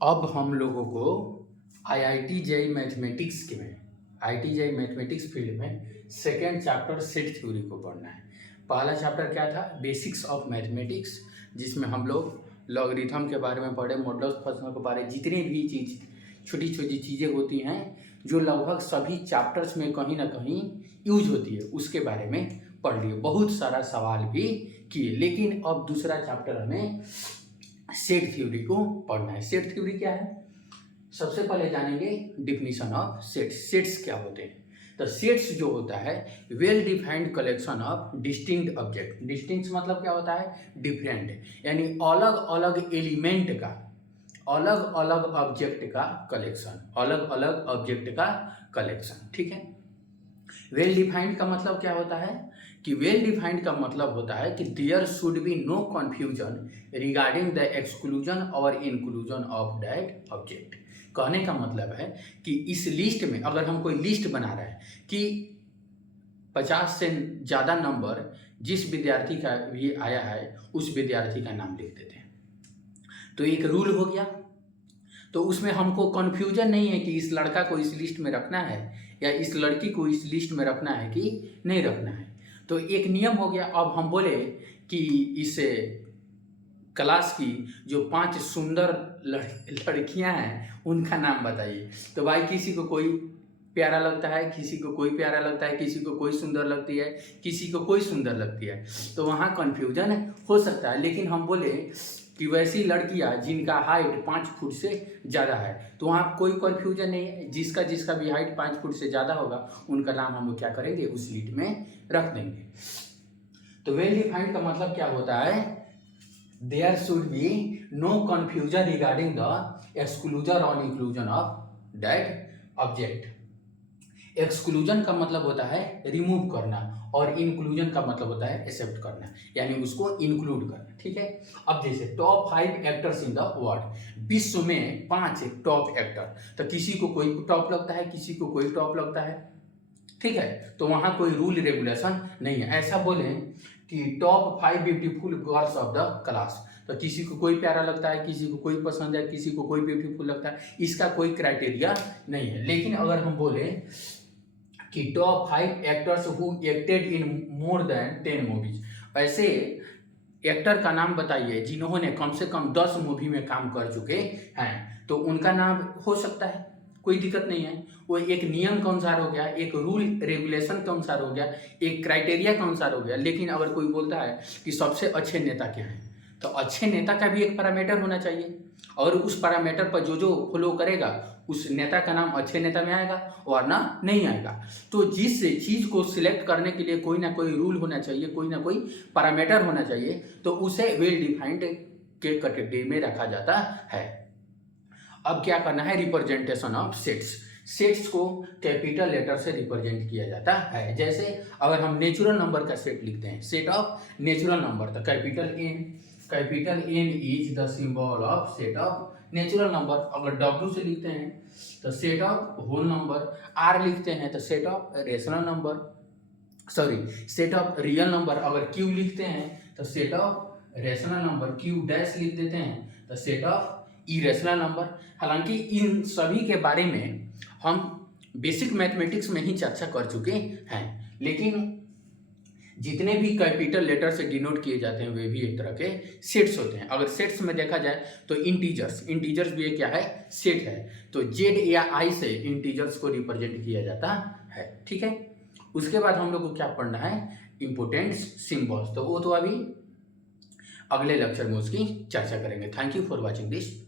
अब हम लोगों को आईआईटी जेईई मैथमेटिक्स फील्ड में सेकेंड चैप्टर सेट थ्योरी को पढ़ना है। पहला चैप्टर क्या था? बेसिक्स ऑफ मैथमेटिक्स, जिसमें हम लोग लॉगरिथम के बारे में पढ़े, मॉडुलस फंक्शन के बारे में, जितनी भी छोटी छोटी चीज़ें होती हैं जो लगभग सभी चैप्टर्स में कहीं ना कहीं यूज होती है, उसके बारे में पढ़ लिए। बहुत सारा सवाल भी किए। लेकिन अब दूसरा चैप्टर हमें सेट थ्योरी को पढ़ना है। सेट थ्योरी क्या है? सबसे पहले जानेंगे डिफिनीशन ऑफ सेट्स। सेट्स क्या होते हैं? तो सेट्स जो होता है well defined collection of distinct object. Distinct मतलब क्या होता है? डिफरेंट, यानी अलग अलग एलिमेंट का, अलग अलग ऑब्जेक्ट का कलेक्शन, अलग अलग ऑब्जेक्ट का कलेक्शन। ठीक है। वेल डिफाइंड का मतलब क्या होता है? कि वेल डिफाइंड का मतलब होता है कि there should be no confusion regarding the exclusion और इंक्लूजन ऑफ दैट ऑब्जेक्ट। कहने का मतलब है कि इस लिस्ट में, अगर हम कोई लिस्ट बना रहे हैं कि 50 से ज़्यादा नंबर जिस विद्यार्थी का भी आया है उस विद्यार्थी का नाम लिख देते हैं, तो एक रूल हो गया। तो उसमें हमको कन्फ्यूजन नहीं है कि इस लड़का को इस लिस्ट में रखना है या इस लड़की को इस लिस्ट में रखना है कि नहीं रखना है। तो एक नियम हो गया। अब हम बोले कि इस क्लास की जो 5 सुंदर लड़कियां हैं उनका नाम बताइए। तो भाई किसी को कोई प्यारा लगता है, किसी को कोई प्यारा लगता है, किसी को कोई सुंदर लगती है, किसी को कोई सुंदर लगती है, तो वहाँ कन्फ्यूजन हो सकता है। लेकिन हम बोले कि वैसी लड़कियां जिनका हाइट 5 फुट से ज़्यादा है, तो वहाँ कोई कन्फ्यूजन नहीं है। जिसका जिसका भी हाइट 5 फुट से ज़्यादा होगा उनका नाम हम लोग क्या करेंगे? उस लीड में रख देंगे। तो वेल डिफाइंड का मतलब क्या होता है? There should be no confusion regarding the exclusion और inclusion of that object. Exclusion का मतलब होता है रिमूव करना और इंक्लूजन का मतलब होता है एक्सेप्ट करना, यानी उसको इंक्लूड करना। ठीक है। अब जैसे top 5 actors in the world, विश्व में 5 टॉप एक्टर, तो किसी को कोई टॉप लगता है, किसी को कोई टॉप लगता है। ठीक है। तो वहाँ कोई रूल रेगुलेशन नहीं है। ऐसा बोलें कि top 5 beautiful girls of the class, तो किसी को कोई प्यारा लगता है, किसी को कोई पसंद है, किसी को कोई ब्यूटीफुल लगता है, इसका कोई क्राइटेरिया नहीं है। लेकिन अगर हम बोले कि top 5 actors who acted in more than 10 movies, ऐसे एक्टर का नाम बताइए जिन्होंने कम से कम 10 मूवी में काम कर चुके हैं, तो उनका नाम हो सकता है, कोई दिक्कत नहीं है। वो एक नियम के अनुसार हो गया, एक रूल रेगुलेशन के अनुसार हो गया, एक क्राइटेरिया के अनुसार हो गया। लेकिन अगर कोई बोलता है कि सबसे अच्छे नेता क्या हैं, तो अच्छे नेता का भी एक पैरामीटर होना चाहिए, और उस पैरामीटर पर जो जो फॉलो करेगा उस नेता का नाम अच्छे नेता में आएगा, वरना नहीं आएगा। तो जिस चीज़ को सिलेक्ट करने के लिए कोई ना कोई रूल होना चाहिए, कोई ना कोई पैरामीटर होना चाहिए, तो उसे वेल डिफाइंड के कैटेगरी में रखा जाता है। अब क्या करना है? Representation of sets. सेट्स को कैपिटल लेटर से रिप्रेजेंट किया जाता है। जैसे अगर हम नेचुरल नंबर का सेट लिखते हैं, सेट ऑफ नेचुरल नंबर, तो capital N is the symbol of set of natural number. अगर डब्ल्यू से लिखते हैं तो set of whole number, R लिखते हैं तो set of rational number, set of real number. अगर क्यू लिखते हैं तो set of rational number, Q dash लिख देते हैं तो सेट ऑफ इरेशनल नंबर। हालांकि इन सभी के बारे में हम बेसिक मैथमेटिक्स में ही चर्चा कर चुके हैं, लेकिन जितने भी कैपिटल लेटर से डिनोट किए जाते हैं वे भी एक तरह के सेट्स होते हैं। अगर सेट्स में देखा जाए तो इंटीजर्स भी एक क्या है? सेट है। तो जेड या आई से इंटीजर्स को रिप्रेजेंट किया जाता है। ठीक है। उसके बाद हम लोग को क्या पढ़ना है? Importance symbols. तो वो तो अभी अगले लेक्चर में उसकी चर्चा करेंगे। Thank you for watching this.